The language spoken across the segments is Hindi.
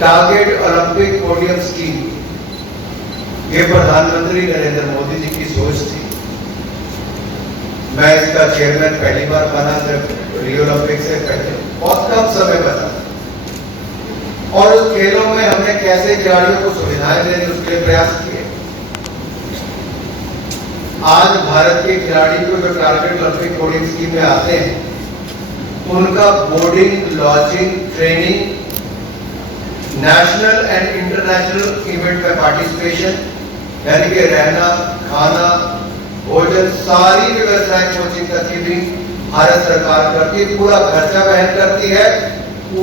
टारगेट ओलंपिक पोडियम स्कीम, ये प्रधानमंत्री नरेंद्र मोदी जी की सोच थी। मैं इसका चेयरमैन पहली बार बना जब रियो ओलंपिक से पहले, बहुत कम समय बना, और उस खेलों में हमने कैसे खिलाड़ियों को सुविधाएं देने उसके लिए प्रयास किए। आज भारत के खिलाड़ी को जो टारगेट ओलंपिक पोडियम स्कीम में आते हैं, उनका boarding, lodging, training, national and international event में पार्टिसिपेशन, यानी कि रहना, खाना, भोजन, सारी व्यवस्थाएं कोचिंग तक की भी भारत सरकार करती है, पूरा खर्चा वहन करती है।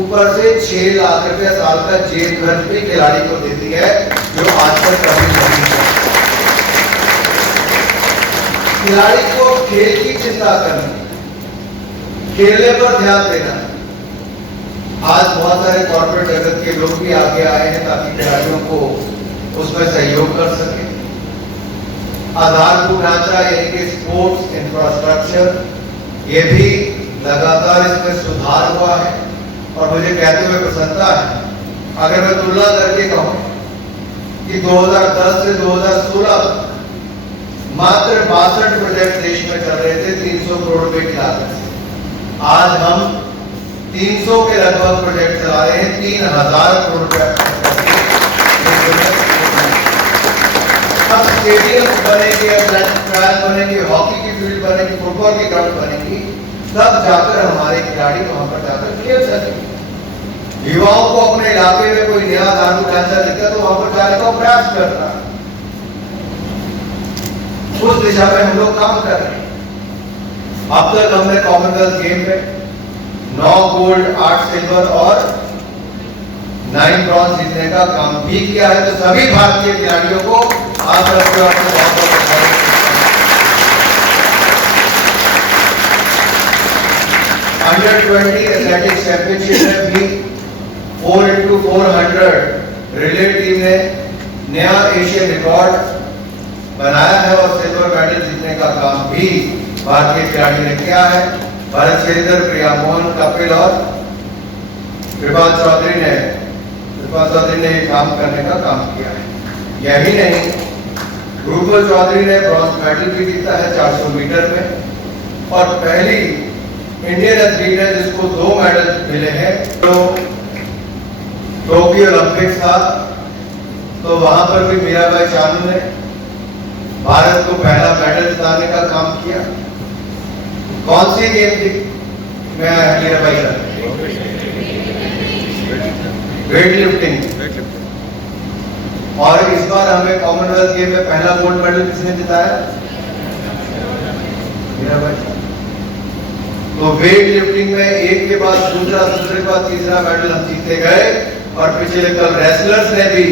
ऊपर से 6 लाख रुपए साल का जेब खर्च भी खिलाड़ी को देती है, जो आज तक कभी नहीं है। खिलाड़ी को खेल की चिंता करनी, खेलने पर ध्यान देना। आज बहुत सारे कॉर्पोरेट जगत के लोग भी आगे आए हैं ताकि खिलाड़ियों को उसमें सहयोग कर सके। आधारभूत ढांचा यानी कि स्पोर्ट्स इंफ्रास्ट्रक्चर, ये भी लगातार इसमें सुधार हुआ है और मुझे कहते हुए प्रसन्नता है। अगर मैं तुलना करके कहूं कि 2010 से 2016 मात्र 62 प्रोजेक्ट देश में चल रहे थे 300 करोड़ रुपए की लागत से, आज हम 300 के लगभग प्रोजेक्ट चला रहे हैं, 3000 करोड़ रुपए। अब स्टेडियम बनेंगे, ट्रैक बनेंगे, हॉकी की फील्ड बनेगी, फुटबॉल की ग्राउंड बनेगी, तब जाकर हमारे खिलाड़ी वहां पर जाकर खेल सकेंगे। युवाओं को अपने इलाके में कोई नया आधारभूत ढांचा दिखता तो वहां पर जाने का प्रयास करना, उस दिशा में हम लोग काम कर रहे हैं। अब तक हमने कॉमनवेल्थ गेम में 9 गोल्ड, 8 सिल्वर और 9 ब्रॉन्ज जीतने का काम भी किया है। तो सभी भारतीय खिलाड़ियों को आज अंडर 20 एथलेटिक्स चैंपियनशिप में भी 4x400 रिले टीम ने नया एशियन रिकॉर्ड बनाया है और सिल्वर मेडल जीतने का काम भी भारतीय खिलाड़ी ने किया है। भरत सेंगर, प्रिया मोहन, कपिल और कृपाल चौधरी ने काम करने का काम किया है। यही नहीं, रूपल चौधरी ने ब्रॉन्ज मेडल भी जीता है 400 मीटर में, और पहली इंडियन एथलीट है जिसको 2 मेडल मिले हैं। तो टोक्यो ओलंपिक्स था तो वहां पर भी मीराबाई चानू ने भारत को पहला मेडल जिताने का काम किया। कौन सी गेम थी? मैं मीराबाई का वेट लिफ्टिंग। और इस बार हमें कॉमनवेल्थ गेम में पहला गोल्ड मेडल किसने जिताया? मीराबाई। तो वेट लिफ्टिंग में एक के बाद दूसरा, दूसरे के बाद तीसरा मेडल हम जीते गए। और पिछले कल रेसलर्स ने भी,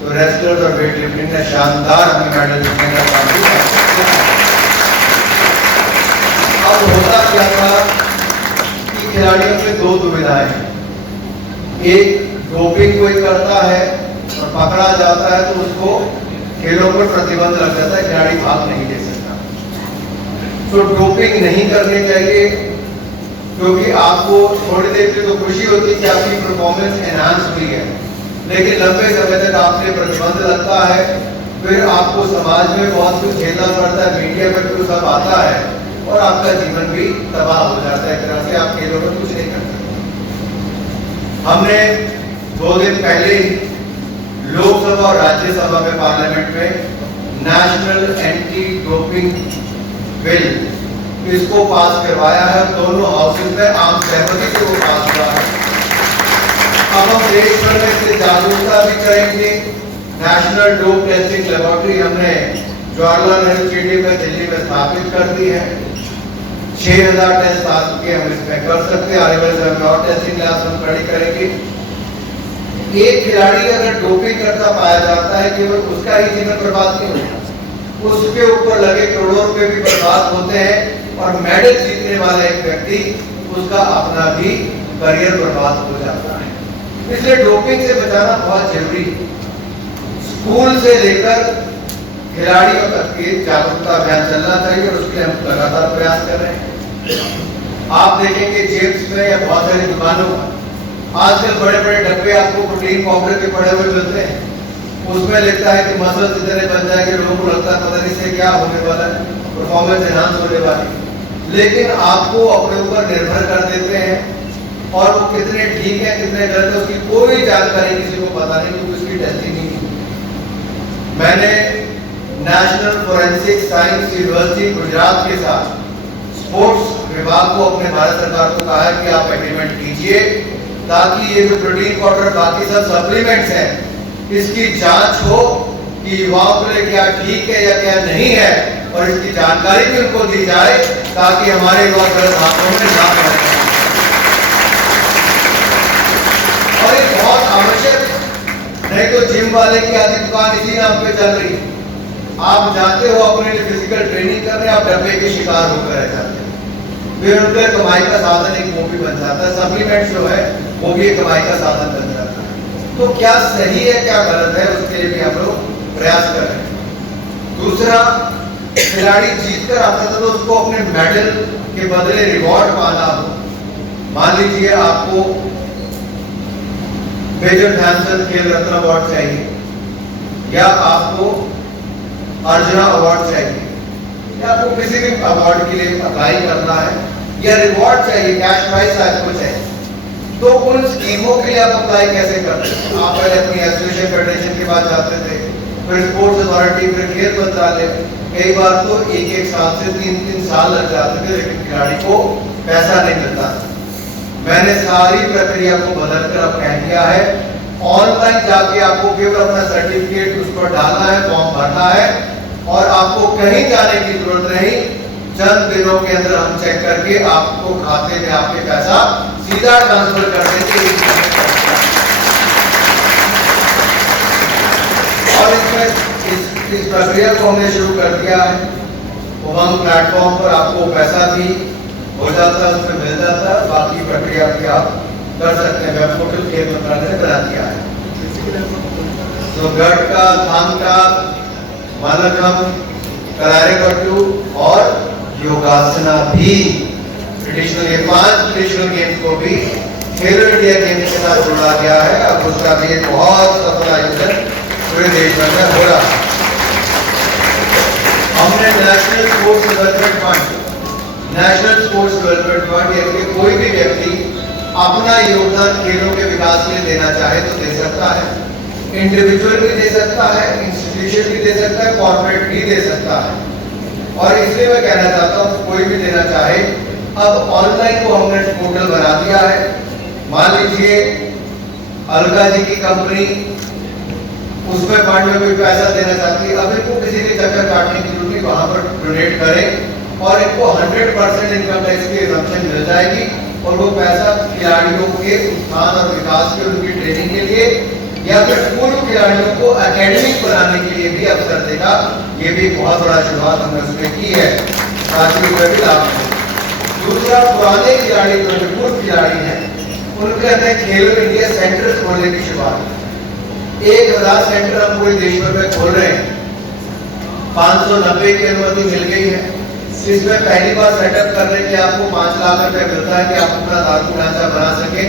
तो रेसलर्स और वेट लिफ्टिंग ने शानदार हमें मेडल जीतने का काम किया। अब होता क्या था कि खिलाड़ियों में 2 दुविधाएं हैं। एक, डोपिंग कोई करता है और पकड़ा जाता है तो उसको खेलों पर प्रतिबंध लग जाता है, खिलाड़ी भाग नहीं ले सकता। तो डोपिंग नहीं करनी चाहिए, क्योंकि आपको थोड़ी देर के तो खुशी होती है कि आपकी परफॉर्मेंस एनहांस हुई है, लेकिन लंबे समय तक आपने प्रतिबंध लगता है, फिर आपको समाज में बहुत कुछ झेलना पड़ता है, मीडिया में भी सब आता है और आपका जीवन भी तबाह हो जाता है। एक तरह से आप खेलों में कुछ नहीं कर सकते। हमने 2 दिन पहले ही लोकसभा और राज्यसभा में, पार्लियामेंट में नेशनल एंटी डोपिंग बिल इसको पास करवाया है। दोनों हाउसेज में आम सहमति से वो पास हुआ है। अब हम देश भर में इससे जागरूकता भी करेंगे। नेशनल डोप टेस्टिंग लेबोरेटरी हमने जवाहरलाल नेहरू स्टेडियम में दिल्ली में स्थापित कर दी है। 6000 टेस्ट आ चुके हम इसमें कर सकते हैं। आने वाले समय में और टेस्टिंग लैब्स हम खड़ी करेंगे। एक खिलाड़ी अगर डोपिंग करता पाया जाता है, केवल उसका ही जीवन बर्बाद नहीं होता, उसके ऊपर लगे करोड़ों रुपए भी बर्बाद होते हैं और मेडल जीतने वाला एक व्यक्ति, उसका अपना भी करियर बर्बाद हो जाता है। इसलिए डोपिंग से बचाना बहुत जरूरी है। स्कूल से लेकर खिलाड़ियों तक के जागरूकता अभियान चलना चाहिए और उसके लिए हम लगातार प्रयास कर रहे हैं। आप देखेंगे जेम्स में या बहुत सारी दुकानों में आजकल बड़े बड़े डब्बे आपको प्रोटीन पाउडर के पड़े हुए मिलते हैं। उसमें लिखता है कि मसल्स इतने बन जाएंगे, लोगों को लगता है पता नहीं से क्या होने वाला है, परफॉर्मेंस एनहांस होने वाली। लेकिन आपको अपने ऊपर निर्भर कर देते हैं और वो कितने ठीक है कितने गलत है उसकी कोई जानकारी किसी को पता नहीं, क्योंकि उसकी टेस्टिंग नहीं है। मैंने national forensic science university Gujarat के साथ स्पोर्ट्स विभाग को अपने भारत सरकार को कहा है कि आप एग्रीमेंट कीजिए ताकि ये जो प्रोटीन पाउडर बाकी सब सप्लीमेंट्स हैं इसकी जांच हो कि युवाओं के लिए क्या ठीक है या क्या नहीं है, और इसकी जानकारी भी उनको दी जाए ताकि हमारे युवा गलत हाथों में ना पड़े। और ये बहुत आवश्यक, नहीं तो जिम वाले की आधी दुकान इसी नाम पे चल रही है। आप जाते हो अपने लिए फिजिकल ट्रेनिंग करने, आप डब्बे के शिकार होकर रह जाते हैं, फिर उनके कमाई का साधन एक वो भी बन जाता है। सप्लीमेंट जो है वो भी एक कमाई का साधन बन जाता है। तो क्या सही है क्या गलत है उसके लिए भी हम लोग प्रयास कर रहे हैं। दूसरा, खिलाड़ी जीत कर आता था तो उसको अपने मेडल के बदले रिवॉर्ड पाना हो। मान लीजिए आपको मेजर ध्यानचंद खेल रत्न अवार्ड चाहिए, या आपको अर्जुना अवार्ड चाहिए, या आपको किसी भी अवार्ड के लिए अप्लाई करना है, या रिवॉर्ड चाहिए, कैश प्राइज आपको चाहिए, तो उन स्कीमों के लिए आप अप्लाई कैसे करते हैं? आप पहले अपनी एसोसिएशन फेडरेशन के पास जाते थे, फिर स्पोर्ट्स अथॉरिटी, फिर खेल मंत्रालय, कई बार तो एक साल से 3 साल लग जाते थे, लेकिन खिलाड़ी को पैसा नहीं मिलता। मैंने सारी प्रक्रिया को बदलकर अब कह दिया है, ऑनलाइन जाके आपको केवल अपना सर्टिफिकेट उस पर डालना है, फॉर्म भरना है, और आपको कहीं जाने की जरूरत नहीं। चंद दिनों के अंदर हम चेक करके आपको खाते में आपके पैसा सीधा ट्रांसफर कर देंगे। और इसमें इस प्रक्रिया को हमने शुरू कर दिया है। उमंग प्लेटफॉर्म पर आपको पैसा भी हो जाता है, उसमें मिल जाता है, बाकी प्रक्रिया भी आप कर सकते हैं। वेब पोर्टल खेल मंत्रालय ने बना दिया है। तो गढ़ का, थांग का, मालखम, करारेपट्टू और योगासना भी ट्रेडिशनल, ये 5 ट्रेडिशनल गेम्स को भी खेलो इंडिया गेम्स के साथ जोड़ा गया है। अब उसका भी एक बहुत सफल आयोजन पूरे देश भर में हो रहा है। हमने नेशनल स्पोर्ट्स डेवलपमेंट फंड यानी कोई भी व्यक्ति अपना योगदान खेलों के विकास के लिए देना चाहे तो दे सकता है। इंडिविजुअल भी दे सकता है, इंस्टीट्यूशन भी दे सकता है, कॉर्पोरेट भी दे सकता है। और इसलिए मैं कहना चाहता हूँ कोई भी देना चाहे, अब ऑनलाइन को हमने पोर्टल बना दिया है। मान लीजिए अलका जी की कंपनी उसमें फंड में कोई पैसा देना चाहती है, अब इनको किसी के चक्कर काटने की जरूरत नहीं, वहां पर डोनेट करें और इनको 100% इनकम टैक्स की एग्जम्पशन मिल जाएगी, और वो पैसा खिलाड़ियों के उत्थान और विकास के, उनकी ट्रेनिंग के लिए, या फिर पूर्व खिलाड़ियों को एकेडमिक बनाने के लिए भी अवसर देगा। ये भी बहुत बड़ा शुरुआत हमने उसमें की है, साथियों का भी लाभ है। दूसरा, पुराने खिलाड़ी जो पूर्व खिलाड़ी हैं उनके अंदर खेलो इंडिया सेंटर खोलने की शुरुआत। 1000 सेंटर हम पूरे देश भर में खोल रहे हैं। 590 की अनुमति मिल गई है। इसमें पहली बार सेटअप करने के आपको 5 लाख रुपए मिलता है कि आप अपना धातु ढांचा बना सके,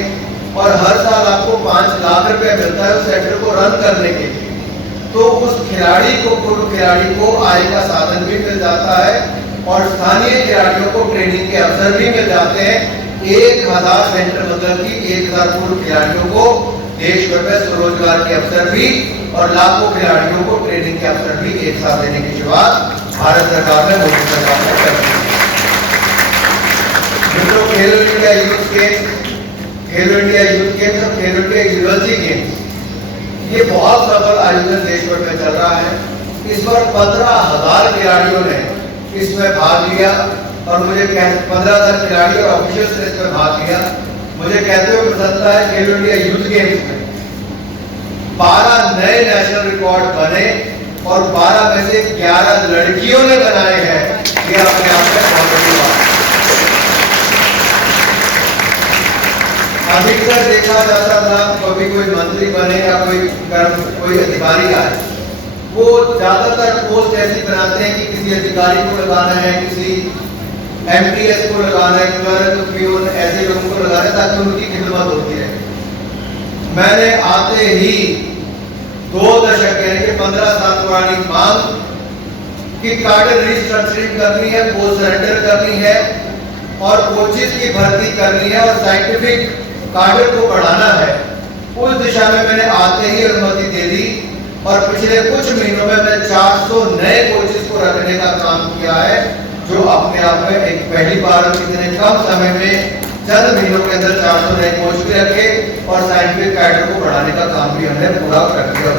और हर साल आपको 5 लाख रुपए मिलता है उस सेंटर को रन करने के लिए। तो उस खिलाड़ी को, पूर्व खिलाड़ी को आय का साधन भी मिल जाता है, और स्थानीय खिलाड़ियों को ट्रेनिंग के अवसर भी मिल जाते हैं। 1000 सेंटर मतलब कि 1000 पूर्व खिलाड़ियों को देश भर में स्वरोजगार के अवसर भी, और लाखों खिलाड़ियों को ट्रेनिंग के अवसर भी एक साथ देने की शुरुआत भारत सरकार ने, मोदी सरकार ने कर दी। मित्रों, खेलो इंडिया यूथ गेम्स, खेलो इंडिया यूथ गेम्स और खेलो इंडिया यूनिवर्सिटी गेम्स, ये बहुत सफल आयोजन देश भर में चल रहा है। इस बार 15,000 खिलाड़ियों ने इसमें भाग लिया, और मुझे 15,000 खिलाड़ी और ऑफिशियल्स ने इसमें भाग लिया। मुझे कहते हुए प्रसन्नता है, खेलो इंडिया यूथ गेम्स में 12 नए नेशनल रिकॉर्ड बने, और 12 में से 11 लड़कियों ने बनाए हैं। ये अपने आप में बहुत बड़ी बात है। अधिकतर देखा जाता था कभी कोई मंत्री बने या कोई अधिकारी आए, वो ज्यादातर पोस्ट ऐसी बनाते हैं कि किसी अधिकारी को लगाना है, किसी MTS को लगाना है, क्लर्क, प्यून, ऐसे लोगों को लगाना है ताकि उनकी खिदमत होती रहे। मैंने आते ही 2 दशक यानी कि 15 साल पुरानी मांग कि कार्डर रिस्ट्रक्चरिंग करनी है, पोस्ट सरेंडर करनी है और कोचेस की भर्ती करनी है और साइंटिफिक कार्डर को बढ़ाना है, उस दिशा में मैंने आते ही अनुमति दे दी। और पिछले कुछ महीनों में मैं 400 नए कोचेस को रखने का काम किया है, जो अपने आप में एक पहली बार इतने कम समय में चंद महीनों के अंदर 400 नए कोच भी रखे और साइंटिफिक कैडर को बढ़ाने का काम भी हमने पूरा कर दिया।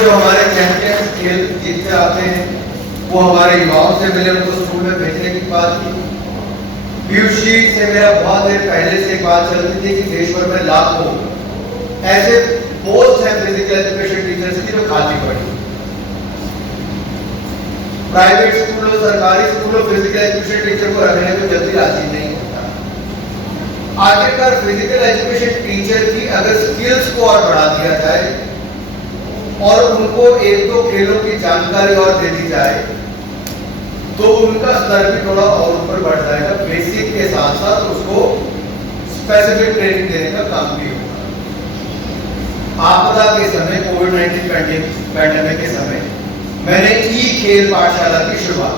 जो हमारे चैंपियंस खेल जीतते आते हैं वो हमारे युवाओं से मिले, उनको स्कूल में भेजने की बात की। पीयूष जी से मेरा बहुत देर पहले से बात चलती थी कि देश भर में लाखों ऐसे पोस्ट हैं फिजिकल एजुकेशन टीचर्स की जो खाली पड़ी। प्राइवेट स्कूलों, सरकारी स्कूलों फिजिकल एजुकेशन टीचर को रखने को जल्दी राजी नहीं होता। आखिरकार फिजिकल एजुकेशन टीचर की अगर स्किल्स को और बढ़ा दिया जाए और उनको 1-2 खेलों की जानकारी और दे दी जाए तो उनका स्तर भी थोड़ा और ऊपर बढ़ जाएगा। बेसिक के साथ साथ उसको स्पेसिफिक ट्रेनिंग देने का काम भी होगा। आपदा के समय, कोविड-19 पैंडेमिक के समय मैंने ई खेल पाठशाला की शुरुआत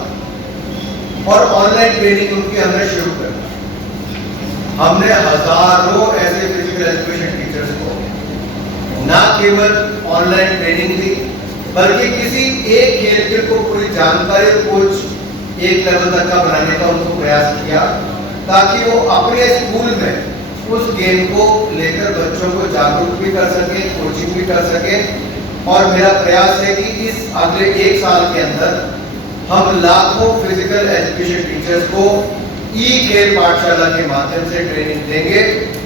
और ऑनलाइन ट्रेनिंग उनकी हमने शुरू कर दी। हमने हजारों ऐसे फिजिकल एजुकेशन टीचर्स को ना केवल ऑनलाइन ट्रेनिंग दी बल्कि किसी एक खेल को पूरी जानकारी कोच एक लेवल तक का बनाने का उनको प्रयास किया ताकि वो अपने स्कूल में उस गेम को लेकर बच्चों को जागरूक भी कर सके, कोचिंग भी कर सके। और मेरा प्रयास है कि इस अगले 1 साल के अंदर हम लाखों फिजिकल एजुकेशन टीचर्स को ई खेल पाठशाला के माध्यम से ट्रेनिंग देंगे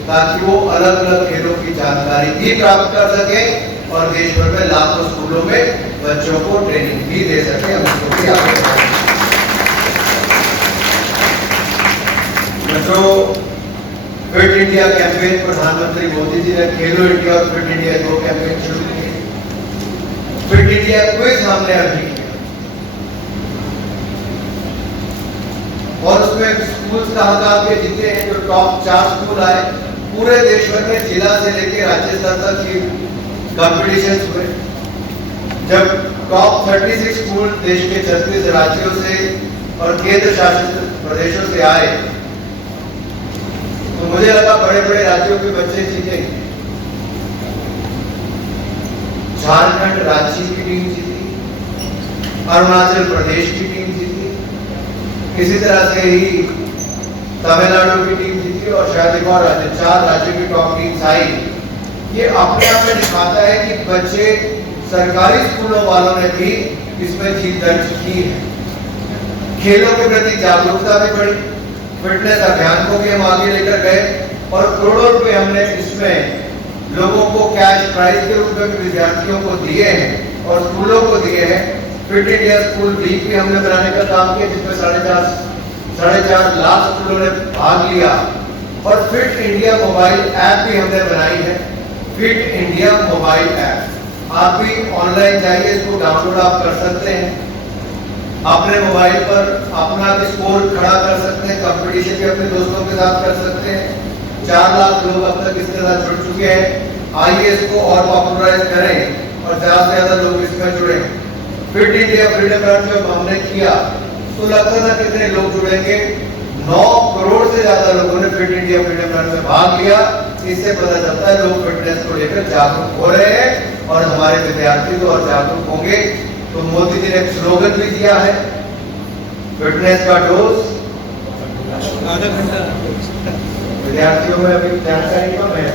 ताकि वो अलग अलग खेलों की जानकारी भी प्राप्त कर सके और देश भर में लाखों स्कूलों में बच्चों को ट्रेनिंग भी दे सके। हम उसको भी आगे बढ़ाएंगे। फिट इंडिया कैंपेन प्रधानमंत्री मोदी जी ने खेलो इंडिया और फिट इंडिया 2 कैंपेन शुरू किए। फिट इंडिया क्विज हमने अभी किया और उसमें स्कूल्स कहाँ के जीते हैं। जो टॉप 4 स्कूल आए पूरे देश भर में, जिला से लेकर राज्य स्तर तक की कॉम्पिटिशन हुए। जब टॉप 36 स्कूल देश के 36 राज्यों से और केंद्र शासित प्रदेशों से आए तो मुझे लगा बड़े बड़े राज्यों के बच्चे जीतेंगे। झारखंड राज्य की टीम जीती, अरुणाचल प्रदेश की टीम जीती, इसी तरह से ही तमिलनाडु की टीम जीती और शायद एक और राज्य, 4 राज्यों की टॉप टीम्स आई। ये अपने आप में दिखाता है कि बच्चे सरकारी स्कूलों वालों ने भी इसमें जीत दर्ज की है। खेलों के प्रति जागरूकता भी बढ़ी, फिटनेस अभियान को भी हम आगे लेकर गए और करोड़ों रुपए हमने इसमें लोगों को कैश प्राइज के रूप में विद्यार्थियों को दिए हैं और स्कूलों को दिए हैं। फिट इंडिया स्कूल वीक भी हमने बनाने का काम किया जिसमें 4.5 लाख स्कूलों ने भाग लिया और फिट इंडिया मोबाइल ऐप भी हमने बनाई है। फिट इंडिया मोबाइल ऐप आप भी ऑनलाइन जाइए, इसको डाउनलोड आप कर सकते हैं, अपने मोबाइल पर अपना भी स्कोर खड़ा कर सकते हैं, कंपटीशन भी अपने दोस्तों के साथ कर सकते हैं। 4 लाख लोग अब तक इसके साथ जुड़ चुके हैं। आइए इसको और पॉपुलराइज करें और ज्यादा से ज्यादा लोग इसमें जुड़े। फिट इंडिया फ्रीडम रन जब हमने किया तो लगता था कितने लोग जुड़ेंगे, 9 करोड़ से ज्यादा लोगों ने फिट इंडिया फ्रीडम रन में भाग लिया। इससे पता चलता है लोग फिटनेस को लेकर जागरूक हो रहे हैं और हमारे विद्यार्थी तो और जागरूक होंगे। तो मोदी जी ने एक स्लोगन भी दिया है, फिटनेस का डोज आधा घंटा। विद्यार्थियों में अभी जानकारी कम है।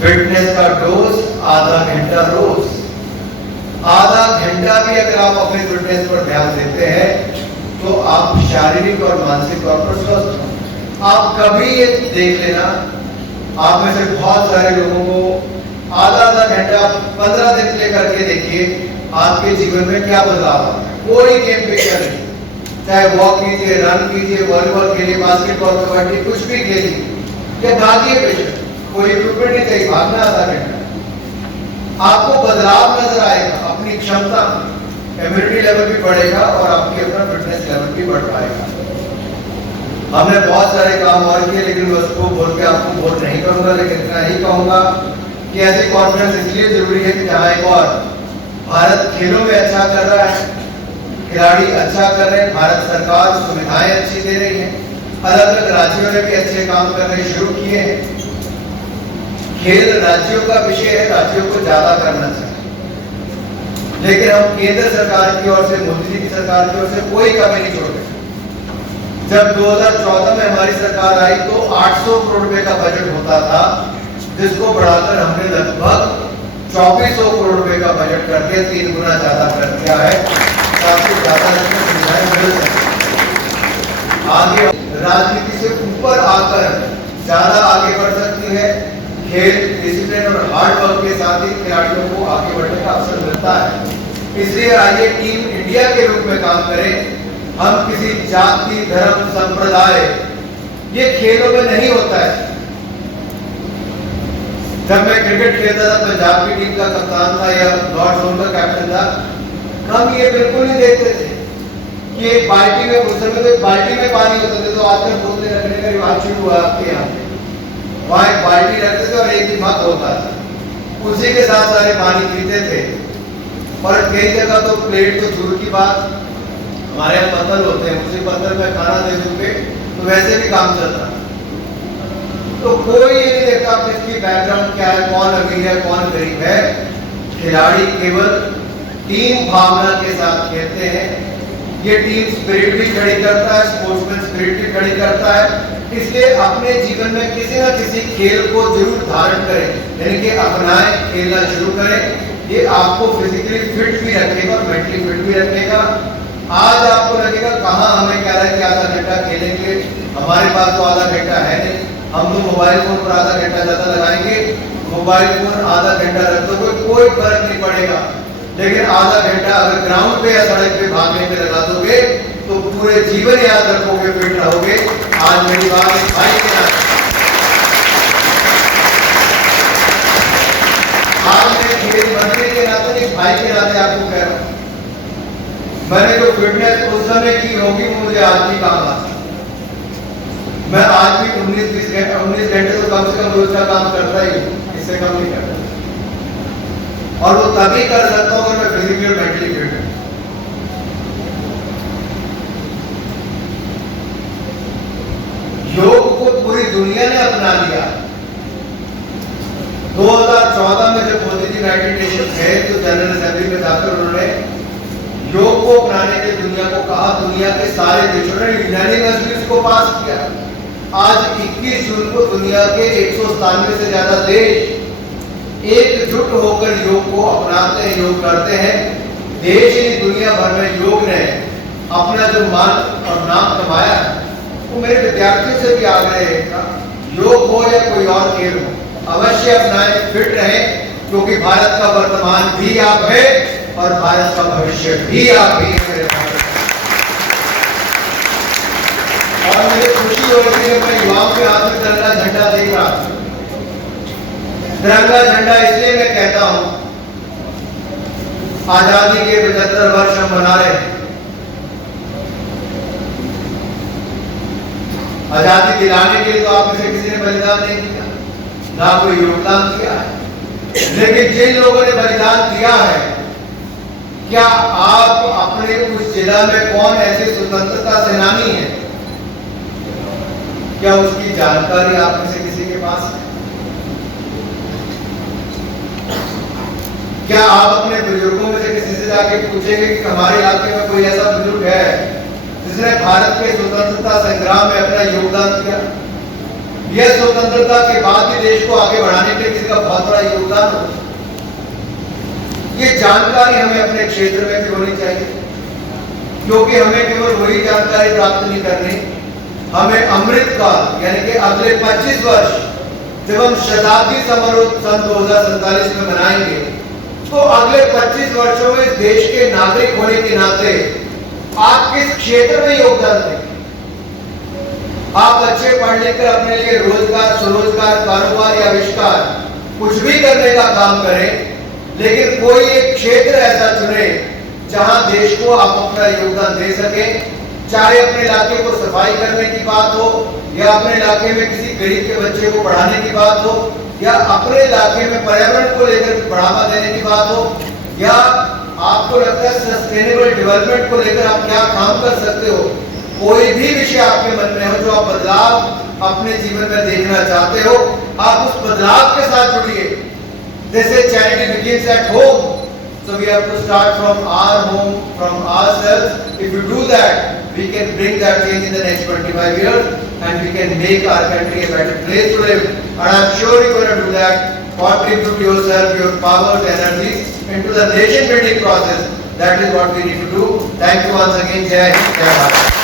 फिटनेस का डोज आधा घंटा रोज। आधा घंटा भी अगर आप अपने फिटनेस पर ध्यान देते हैं तो आप शारीरिक और मानसिक तौर पर स्वस्थ हो। आप कभी ये देख लेना, आप में से बहुत सारे लोगों को आधा घंटा 15 दिन लेकर के देखिए आपके जीवन में क्या बदलाव आता है। कोई गेम भी करें, चाहे वॉक कीजिए, रन कीजिए, वॉलीबॉल खेलिए, बास्केटबॉल, कबड्डी, कुछ भी खेलिए या भागिए पेशेंट, कोई इक्विपमेंट नहीं चाहिए, भागना आधा घंटा, आपको बदलाव नजर आएगा अपनी क्षमता में। इम्यूनिटी लेवल भी बढ़ेगा और आपकी अपना फिटनेस लेवल भी बढ़ पाएगा। हमने बहुत सारे काम और किए, लेकिन मैं उसको बोल के आपको बोल नहीं करूंगा, लेकिन इतना ही कहूंगा कि ऐसी कॉन्फ्रेंस इसलिए जरूरी है कि जहां एक और भारत खेलों में अच्छा कर रहा है, खिलाड़ी अच्छा कर रहे हैं, भारत सरकार सुविधाएं अच्छी दे रही है, अलग अलग राज्यों ने भी अच्छे काम करने शुरू किए हैं। खेल राज्यों का विषय है, राज्यों को ज्यादा करना चाहिए, लेकिन हम केंद्र सरकार की ओर से, मोदी जी की सरकार की ओर से कोई कमी नहीं छोड़ते। जब 2014 में हमारी सरकार आई तो 800 करोड़ रुपए का बजट होता था, जिसको बढ़ाकर हमने लगभग 2400 करोड़ रुपए का बजट करके 3 गुना ज्यादा कर दिया है, ताकि ज्यादा सुविधाएं मिल सके। आगे राजनीति से ऊपर आकर ज्यादा आगे बढ़ सकती है। खेल डिसिप्लिन और हार्ड वर्क के साथ ही खिलाड़ियों को आगे बढ़ने का अवसर मिलता है। इसलिए आइए टीम इंडिया के रूप में काम करें। हम किसी जाति, धर्म, संप्रदाय, ये खेलों में नहीं होता है। जब मैं क्रिकेट खेलता था, पंजाब की टीम का कप्तान था या नॉर्थ जोन का कैप्टन था, हम ये बिल्कुल नहीं देखते थे कि एक बाल्टी में, उस समय तो एक बाल्टी में पानी होता था, तो आजकल बोतलें रखने का रिवाज शुरू हुआ आपके यहाँ पे। वहां एक बाल्टी रखते थे और एक ही मग होता था, उसी के साथ सारे पानी पीते थे। और कई जगह तो प्लेट तो दूर की बात, हमारे यहाँ पत्थर होते हैं, उसी पत्थर में खाना दे दोगे तो वैसे भी काम चलता। तो कोई ये नहीं देखता किसकी बैकग्राउंड क्या है, कौन अमीर है, कौन गरीब है। खिलाड़ी केवल टीम भावना के साथ खेलते हैं। ये टीम स्पिरिट भी खड़ी करता है, स्पोर्ट्समैन स्पिरिट भी खड़ी करता है। इसलिए अपने जीवन में किसी न किसी खेल को जरूर धारण करें, यानी कि अपनाएं, खेलना शुरू करें। ये आपको फिजिकली फिट भी रखेगा और मेंटली फिट भी रखेगा। आज आपको लगेगा कहाँ हमें कह रहा है कि आधा घंटा खेलेंगे, हमारे पास तो आधा घंटा है नहीं, हम तो मोबाइल फोन पर आधा घंटा ज्यादा लगाएंगे। मोबाइल फोन आधा घंटा रख दो, कोई फर्क नहीं पड़ेगा, लेकिन आधा घंटा अगर ग्राउंड पे या सड़क पे भागने पे लगा दोगे तो पूरे जीवन याद रखोगे, फिट रहोगे। आज मेरी बात एक भाई के नाते, आज मैं खेल मंत्री के नाते, एक भाई के नाते आपको कह रहा हूं, मैंने जो फिटनेस उस समय की होगी वो मुझे आज भी काम आता। मैं आज भी 19 घंटे तो कम से कम रोज का काम करता ही हूँ, इससे कम नहीं करता। और वो तभी कर सकता हूं अगर मैं फिजिकली और मेंटली फिट हूं। योग को पूरी दुनिया ने अपना लिया। 2014 में जब मोदी जी यूनाइटेड नेशन गए तो जनरल असेंबली में जाकर उन्होंने योग को अपनाने के दुनिया को कहा। दुनिया के सारे देशों ने यूनानिमसली इसको पास किया। आज 21 जून को दुनिया के 197 से ज्यादा देश एकजुट होकर योग को अपनाते हैं, योग करते हैं। देश ही दुनिया भर में योग ने अपना जो मान और नाम कमाया। तो मेरे विद्यार्थियों से भी आग्रह है, योग हो या कोई और खेल हो, अवश्य अपनाएं, फिट रहें, क्योंकि भारत का वर्तमान भी आप है और भारत का भविष्य भी आप ही है। और मुझे खुशी हो रही है, मैं युवाओं के हाथ में तिरंगा झंडा देख रहा हूं। तिरंगा झंडा इसलिए मैं कहता हूं, आजादी के 75 वर्ष हम मना रहे हैं। आजादी दिलाने के लिए तो आप में से किसी ने बलिदान नहीं किया, ना कोई योगदान किया है। लेकिन जिन लोगों ने बलिदान दिया है, क्या आप अपने उस जिला में कौन ऐसे स्वतंत्रता सेनानी है, क्या उसकी जानकारी आप में से किसी के पास है? क्या आप अपने बुजुर्गों में से किसी से जाके पूछेंगे कि हमारे इलाके में कोई ऐसा बुजुर्ग है जिसने भारत के स्वतंत्रता संग्राम में अपना योगदान दिया? यह स्वतंत्रता के बाद ही देश को आगे बढ़ाने के लिए किसी का बहुत बड़ा योगदान हो। ये जानकारी हमें अपने क्षेत्र में भी होनी चाहिए, क्योंकि हमें केवल वही जानकारी प्राप्त नहीं करनी, हमें अमृतकाल यानी कि अगले 25 वर्ष जब हम शताब्दी समारोह सन 2047 में मनाएंगे, तो अगले 25 वर्षों में देश के नागरिक होने के नाते आप किस क्षेत्र में योगदान देंगे? आप अच्छे पढ़ लिख कर अपने लिए रोजगार, स्वरोजगार, कारोबार या आविष्कार कुछ भी करने का काम करें, लेकिन कोई एक क्षेत्र ऐसा चुने जहां देश को आप अपना योगदान दे सकें, चाहे अपने इलाके को सफाई करने की बात हो, या अपने इलाके में किसी गरीब के बच्चे को पढ़ाने की बात हो, या अपने इलाके में पर्यावरण को लेकर बढ़ावा देने की बात हो, या आपको लगता है सस्टेनेबल डेवलपमेंट को लेकर आप क्या काम कर सकते हो, कोई भी विषय आपके मन में हो जो आप बदलाव अपने जीवन में देखना चाहते हो, आप उस बदलाव के साथ जुड़िए। जैसे charity begins at home, so we have to start from our home, from ourselves. If you do that, we can bring that change in the next 25 years and we can make our country a better place to live. And I am sure you are going to do that. Contribute yourself, your powers, energies into the nation building process. That is what we need to do. Thank you once again. Jai Hind, Jai Bharat.